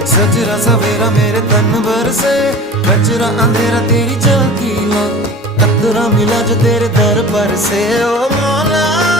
सजरा सवेरा मेरे तन भर से, कचरा अंधेरा तेरी झांकी ला, कतरा मिला जो तेरे दर पर से। ओ मौला